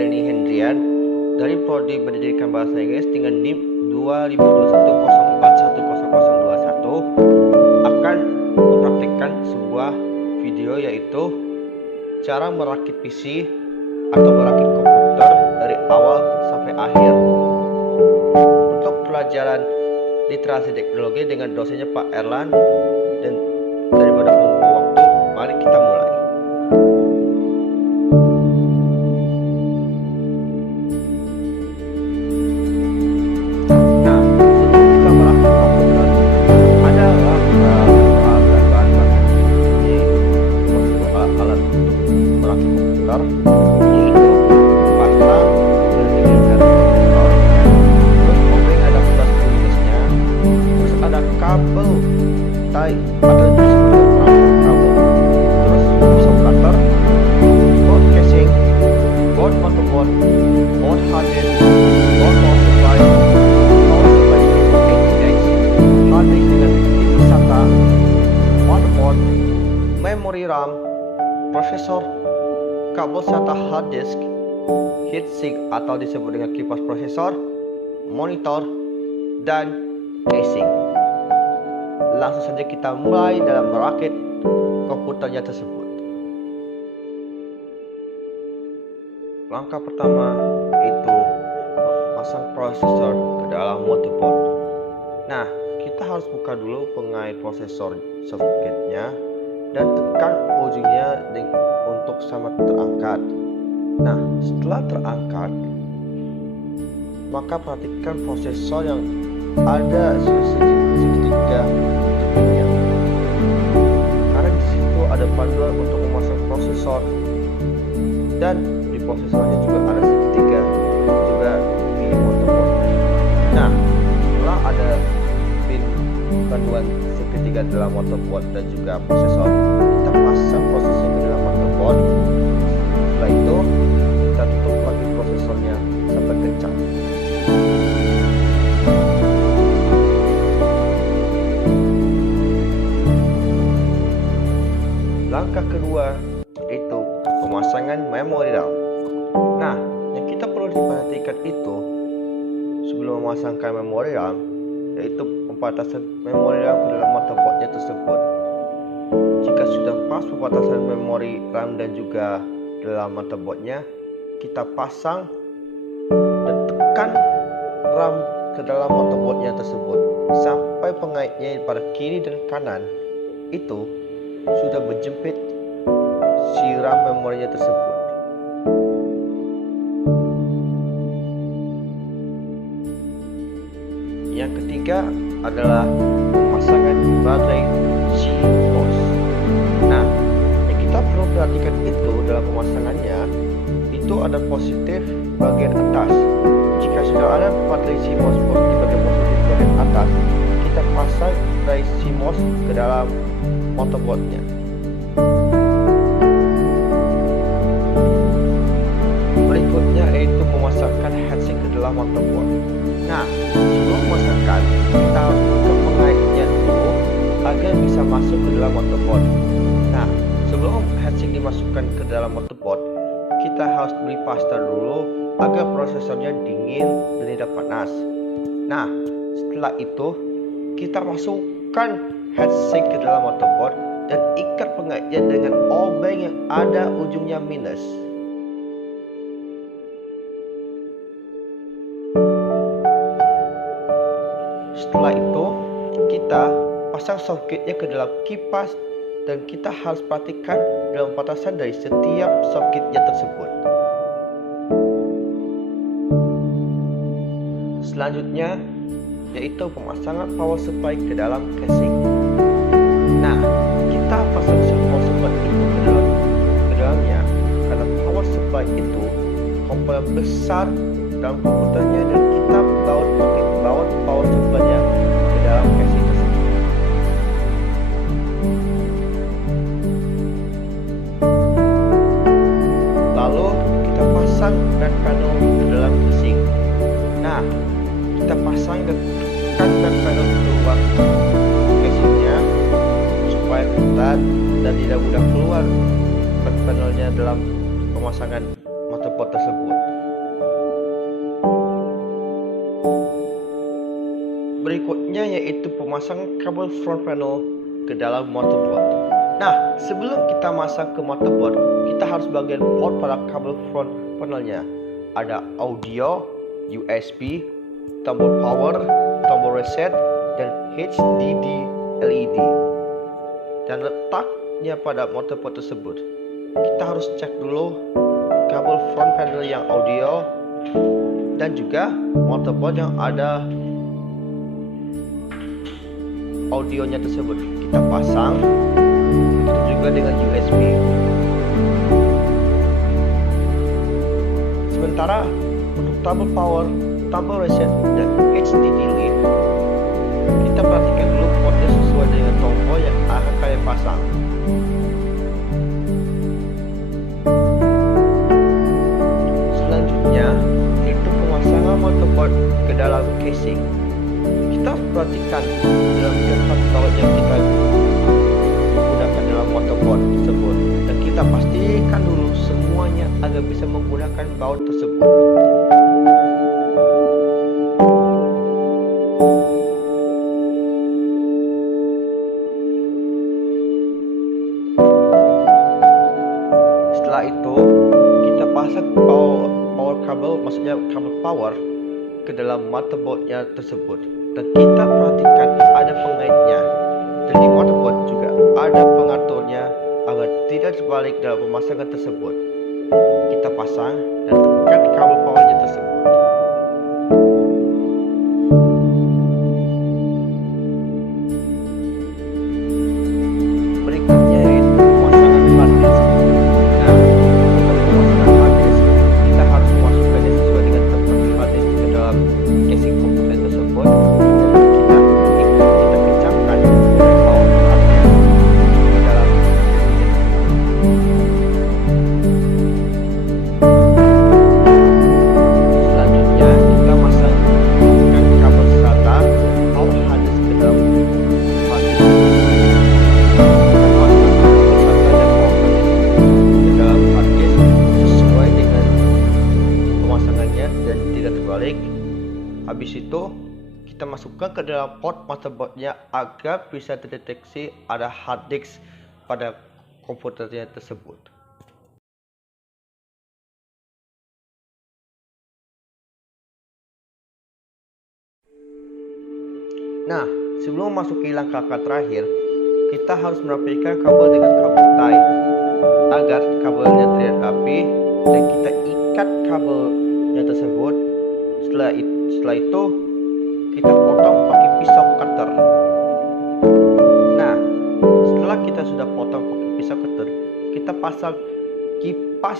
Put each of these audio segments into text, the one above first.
Denny Hendrian dari Prodi Pendidikan Bahasa Inggris dengan NIM 202104100021 akan mempraktikkan sebuah video yaitu cara merakit PC atau merakit komputer dari awal sampai akhir. Untuk pelajaran literasi teknologi dengan dosennya Pak Erlan, dan daripada membuang waktu, mari kita mulai. Nah, sebelum kita merakit komputer, ada alat dan bahan-bahan alat untuk merakit komputer, yaitu pasta, monitor, terus obeng adapter minusnya, terus ada kabel tai atau disebut perangkat kabel, terus pisau cutter, board casing, board motherboard, board hard disk, board power supply dengan hard disk dengan tipe SATA, motherboard, memory RAM, prosesor, kabel SATA hard disk, heatsink atau disebut dengan kipas prosesor, monitor, dan casing. Langsung saja kita mulai dalam merakit komputernya tersebut. Langkah pertama yaitu memasang prosesor ke dalam motherboard. Nah, kita harus buka dulu pengait prosesor socketnya dan tekan ujungnya untuk sama terangkat. Nah, setelah terangkat, maka perhatikan prosesor yang ada segitiga pinggirnya, karena di situ ada panduan untuk memasang prosesor, dan di prosesornya juga ada segitiga juga di motherboard. Nah, setelah ada pin panduan segitiga dalam motherboard dan juga prosesor, kita pasang prosesor ke dalam motherboard. Setelah itu kita tutup lagi prosesornya sampai kencang. Langkah kedua yaitu pemasangan memori RAM. Nah, yang kita perlu diperhatikan itu sebelum memasangkan memori RAM yaitu pembatasan memori RAM ke dalam motherboardnya tersebut. Jika sudah pas pembatasan memori RAM dan juga dalam motherboardnya, kita pasang dan tekan RAM ke dalam motherboardnya tersebut sampai pengaitnya pada kiri dan kanan itu sudah berjepit si RAM memorinya tersebut. Yang ketiga adalah pemasangan baterai CMOS. Nah, yang kita perlu perhatikan itu dalam pemasangannya itu ada positif bagian atas. Jika sudah ada baterai CMOS positif bagian atas, kita pasang baterai CMOS ke dalam motherboardnya. Berikutnya yaitu memasangkan heatsink ke dalam motherboard. Nah, sebelum memasangkan, kita harus buka pengaitnya dulu agar bisa masuk ke dalam motherboard. Nah, sebelum heatsink dimasukkan ke dalam motherboard, kita harus beri pasta dulu agar prosesornya dingin dan tidak panas. Nah, setelah itu kita masukkan heatsink ke dalam motherboard dan ikat pengaitnya dengan obeng yang ada ujungnya minus. Setelah itu kita pasang soketnya ke dalam kipas dan kita harus perhatikan dalam batasan dari setiap soketnya tersebut. Selanjutnya yaitu pemasangan power supply ke dalam casing. Nah, kita pasang power supply itu ke dalamnya karena power supply itu komponen besar dalam komputernya dan kita bawa power supply-nya ke dalam casing tersebut. Lalu kita pasang back panel ke dalam casing. Nah, kita pasang dan tekan back panel keluar casingnya supaya ketat dan tidak mudah keluar back panelnya dalam pemasangan motherboard tersebut. Berikutnya yaitu pemasangan kabel front panel ke dalam motherboard. Nah, sebelum kita masang ke motherboard, kita harus bagian port pada kabel front panelnya. Ada audio, USB, tombol power, tombol reset, dan HDD LED. Dan letaknya pada motherboard tersebut. Kita harus cek dulu kabel front panel yang audio dan juga motherboard yang ada audionya tersebut. Kita pasang, begitu juga dengan USB. Sementara untuk tombol power, tombol reset, dan HDD LED, kita perhatikan dulu portnya sesuai dengan tombol yang akan kalian pasang. Selanjutnya, itu pemasangan motherboard ke dalam casing. Kita harus perhatikan dalam tempat baut yang kita gunakan dalam motherboard tersebut, dan kita pastikan dulu semuanya agar bisa menggunakan baut tersebut. Setelah itu kita pasang power kabel, maksudnya kabel power ke dalam motherboardnya tersebut, dan kita perhatikan ada pengaitnya, dan di motherboard juga ada pengaturnya agar tidak terbalik dalam pemasangan tersebut. Kita pasang dan tekan kabel powernya tersebut. Berikutnya yaitu pemasangan hard disk. Nah, untuk pemasangan hard disk, kita harus memasukkannya sesuai dengan tempat hard disk ke dalam casing komputer tersebut. Kita kencangkan power hardnya ke dalam. Selanjutnya kita masangkan kabel SATA power hard disk ke dalam hard disk. Kita pasang kabel SATA dan power hard disk ke dalam hard disk sesuai dengan pemasangannya dan tidak terbalik. Habis itu kita masukkan ke dalam port motherboardnya agar bisa terdeteksi ada hard disk pada komputernya tersebut. Nah, sebelum memasuki langkah-langkah terakhir, kita harus merapikan kabel dengan kabel tie agar kabelnya terlihat rapi, dan kita ikat kabelnya tersebut. Setelah itu kita potong pakai pisau cutter. Nah, setelah kita sudah potong pakai pisau cutter, kita pasang kipas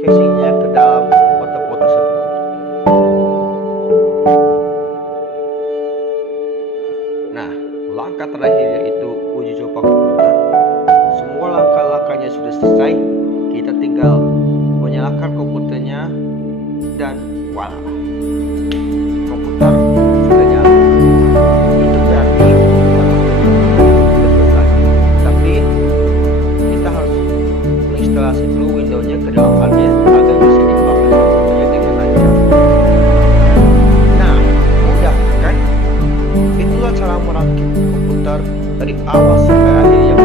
casingnya ke dalam motherboard tersebut. Nah, langkah terakhir yaitu uji coba komputer. Semua langkah-langkahnya sudah selesai, kita tinggal menyalakan komputernya dan voila, komputer sudah nyala. Itu berarti sudah selesai. Tapi kita harus menginstalasi dulu Windows-nya ke dalam harddisk agar bisa dipakai komputernya dengan lancar. Nah, mudah kan? Itulah cara merakit komputer dari awal sampai akhir yang